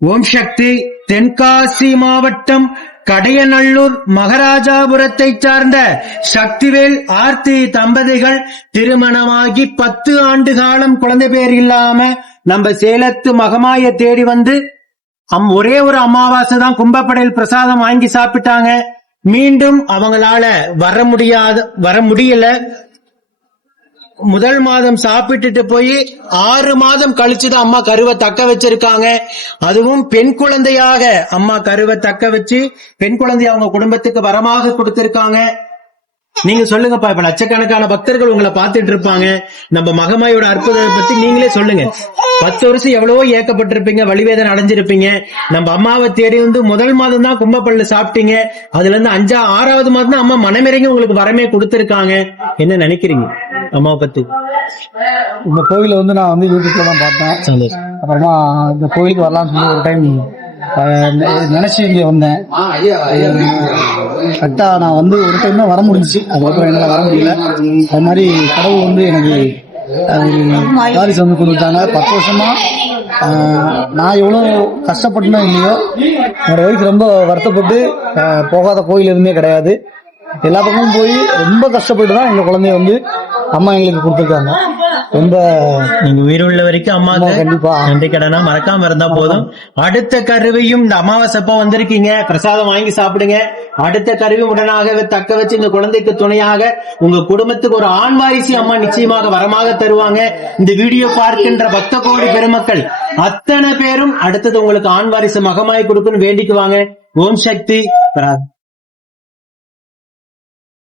ஓம் சக்தி. தென்காசி மாவட்டம் கடையநல்லூர் மகாராஜாபுரத்தை சார்ந்த சக்திவேல் ஆர்த்தி தம்பதிகள் திருமணமாகி 10 ஆண்டு காலம் குழந்தை பேர் இல்லாம நம்ம சேலத்து மகமாய தேடி வந்து ஒரே ஒரு அமாவாசை தான் கும்பப்படையில் பிரசாதம் வாங்கி சாப்பிட்டாங்க. மீண்டும் அவங்களால வர முடியல. முதல் மாதம் சாப்பிட்டுட்டு போய் 6 மாதம் கழிச்சுதான் அம்மா கருவை தக்க வச்சிருக்காங்க. அதுவும் பெண் குழந்தையாக அம்மா கருவை தக்க வச்சு பெண் குழந்தைய அவங்க குடும்பத்துக்கு வரமாக கொடுத்திருக்காங்க. நீங்க சொல்லுங்கப்பா, இப்ப லட்சக்கணக்கான பக்தர்கள் உங்களை பார்த்துட்டு இருப்பாங்க. நம்ம மகமாயோட அற்புதத்தை பத்தி நீங்களே சொல்லுங்க. 10 வருஷம் எவ்வளவோ ஏக்கப்பட்டிருப்பீங்க, வலிவேதனை அடைஞ்சிருப்பீங்க. நம்ம அம்மாவை தேடி வந்து முதல் மாதம் தான் கும்பப்பள்ளி சாப்பிட்டீங்க. அதுல இருந்து 6வது மாதம் தான் அம்மா மனமிறங்கி உங்களுக்கு வரமே கொடுத்திருக்காங்க. என்ன நினைக்கிறீங்க அம்மாவை பத்தி? இந்த கோயில வந்து நான் வந்து யூடியூப்ல தான் பார்த்தேன். அப்புறமா இந்த கோயிலுக்கு வரலாம்னு சொல்லி ஒரு டைம் நினைச்சு இங்க வந்தேன். கரெக்டா நான் வந்து ஒரு டைம் தான் வர முடிஞ்சிச்சு. அதுக்கப்புறம் என்னால வர முடியல. அது மாதிரி கடவுள் வந்து எனக்கு வாரிசு வந்து கொடுத்தாங்க. 10 வருஷமா நான் எவ்வளவு கஷ்டப்பட்டனோ இல்லையோ, என்னோட வயசு ரொம்ப வருத்தப்பட்டு போகாத கோயில் எதுவுமே கிடையாது. எல்லா பக்கமும் போய் ரொம்ப கஷ்டப்பட்டு தான் எங்க குழந்தைய வந்து அம்மா எங்களுக்கு கொடுத்துருக்காங்க. ரொம்ப நீங்க உயிர் உள்ள வரைக்கும் அம்மா கண்டிப்பா நன்றி கடனா மறக்காம இருந்தா போதும். அடுத்த கருவையும் இந்த அமாவாசைப்பா வந்திருக்கீங்க, பிரசாதம் வாங்கி சாப்பிடுங்க. அடுத்த கருவி உடனாக தக்க வச்சு இந்த குழந்தைக்கு துணையாக உங்க குடும்பத்துக்கு ஒரு ஆண் வாரிசு அம்மா நிச்சயமாக வரமாக தருவாங்க. இந்த வீடியோ பார்க்கின்ற பக்த கோடி பெருமக்கள் அத்தனை பேரும் அடுத்தது உங்களுக்கு ஆண் வாரிசு மகமாய் கொடுக்குன்னு வேண்டிக்குவாங்க. ஓம் சக்தி.